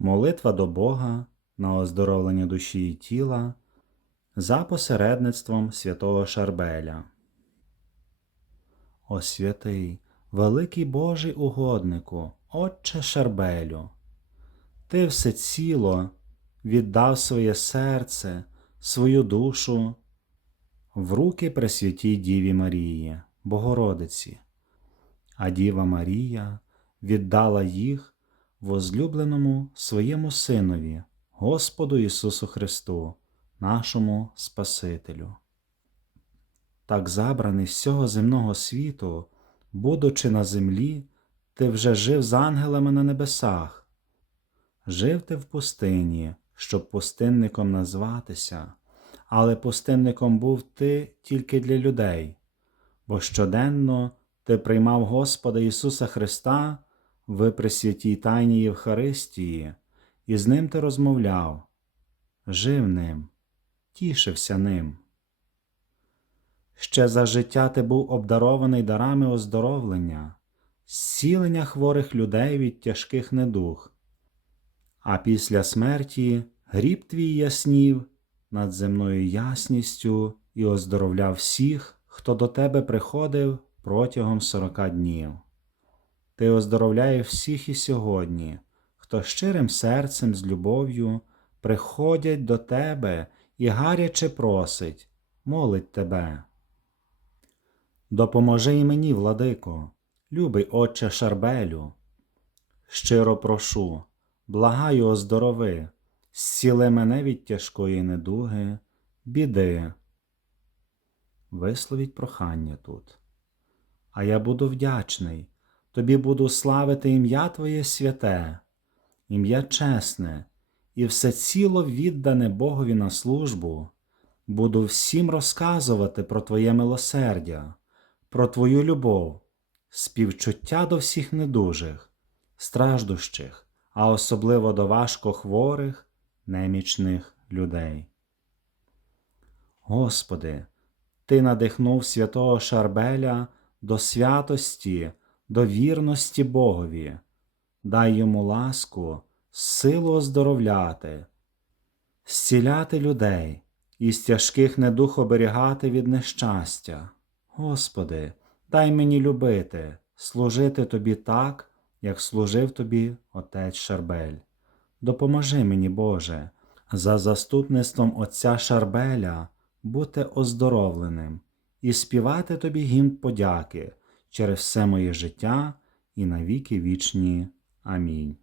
молитва до Бога на оздоровлення душі і тіла за посередництвом святого Шарбеля. О святий, великий Божий угоднику, Отче Шарбелю, ти всеціло віддав своє серце, свою душу в руки Пресвятій Діві Марії, Богородиці, а Діва Марія віддала їх возлюбленому своєму Синові, Господу Ісусу Христу, нашому Спасителю. Так забраний з цього земного світу, будучи на землі, ти вже жив з ангелами на небесах. Жив ти в пустині, щоб пустинником назватися, але пустинником був ти тільки для людей, бо щоденно ти приймав Господа Ісуса Христа в пресвятій Тайній Євхаристії, і з ним ти розмовляв, жив ним, тішився ним. Ще за життя ти був обдарований дарами оздоровлення, зцілення хворих людей від тяжких недуг, а після смерті гріб твій яснів над земною ясністю і оздоровляв всіх, хто до тебе приходив протягом сорока днів. Ти оздоровляєш всіх і сьогодні, хто щирим серцем з любов'ю приходять до тебе і гаряче просить, молить тебе. Допоможи і мені, владико, любий Отче Шарбелю. Щиро прошу, благаю оздорови, зціли мене від тяжкої недуги, біди. Висловіть прохання тут. А я буду вдячний, тобі буду славити ім'я Твоє святе, ім'я чесне, і все ціло віддане Богові на службу, буду всім розказувати про Твоє милосердя, про Твою любов, співчуття до всіх недужих, страждущих, а особливо до важко хворих, немічних людей. Господи, Ти надихнув святого Шарбеля до святості, до вірності Богові, дай йому ласку, силу оздоровляти, зціляти людей і з тяжких недух оберігати від нещастя. Господи, дай мені любити, служити Тобі так, як служив Тобі Отець Шарбель. Допоможи мені, Боже, за заступництвом Отця Шарбеля бути оздоровленим і співати Тобі гімн подяки через все моє життя і навіки вічні. Амінь.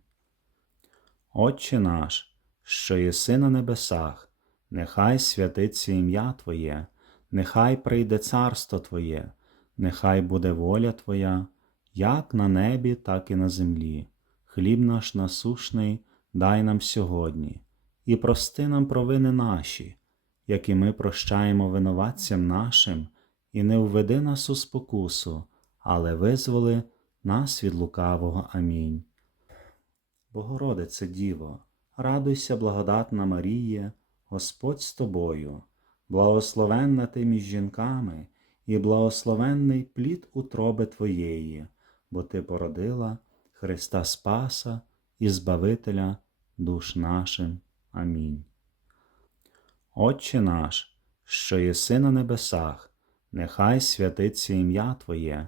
Отче наш, що єси на небесах, нехай святиться ім'я Твоє, нехай прийде царство Твоє, нехай буде воля Твоя, як на небі, так і на землі. Хліб наш насушний дай нам сьогодні, і прости нам провини наші, як і ми прощаємо винуватцям нашим, і не введи нас у спокусу, але визволи нас від лукавого. Амінь. Богородице Діво, радуйся, благодатна Маріє, Господь з тобою, благословенна ти між жінками, і благословенний плід утроби Твоєї, бо Ти породила Христа Спаса і Збавителя душ нашим. Амінь. Отче наш, що єси на небесах, нехай святиться ім'я Твоє,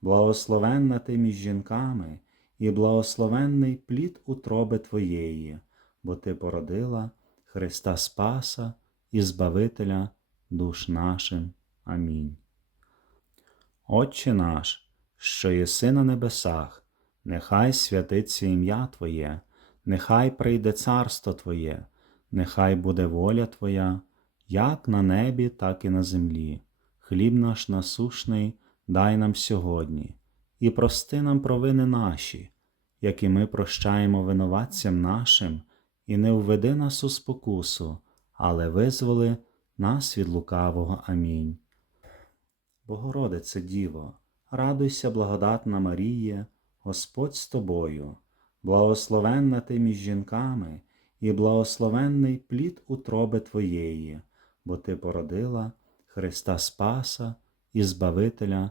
благословенна ти між жінками, і благословенний плід утроби Твоєї, бо Ти породила Христа Спаса і Збавителя душ нашим. Амінь. Отче наш, що єси на небесах, нехай святиться ім'я Твоє, нехай прийде царство Твоє, нехай буде воля Твоя, як на небі, так і на землі. Хліб наш насушний дай нам сьогодні, і прости нам провини наші, як і ми прощаємо винуватцям нашим, і не введи нас у спокусу, але визволи нас від лукавого. Амінь. Богородице Діво, радуйся, благодатна Маріє, Господь з тобою, благословенна ти між жінками, і благословенний плід утроби Твоєї, бо Ти породила Христа Спаса і Збавителя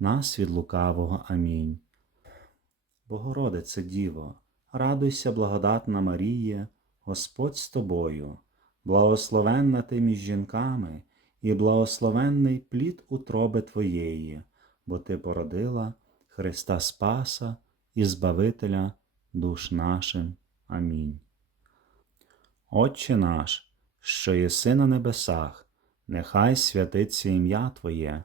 нас від лукавого. Амінь. Богородице Діво, радуйся, благодатна Маріє, Господь з тобою, благословенна ти між жінками, і благословенний плід утроби Твоєї, бо Ти породила Христа Спаса і Збавителя душ нашим. Амінь. Отче наш, що єси на небесах, нехай святиться ім'я Твоє,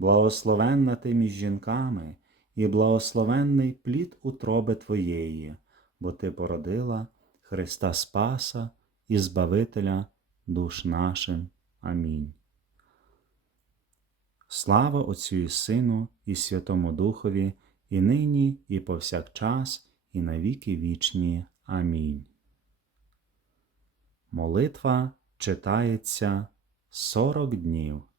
благословенна ти між жінками, і благословенний плід утроби Твоєї, бо Ти породила Христа Спаса і Збавителя душ нашим. Амінь. Слава Отцю і Сину, і Святому Духові, і нині, і повсякчас, і навіки вічні. Амінь. Молитва читається сорок днів.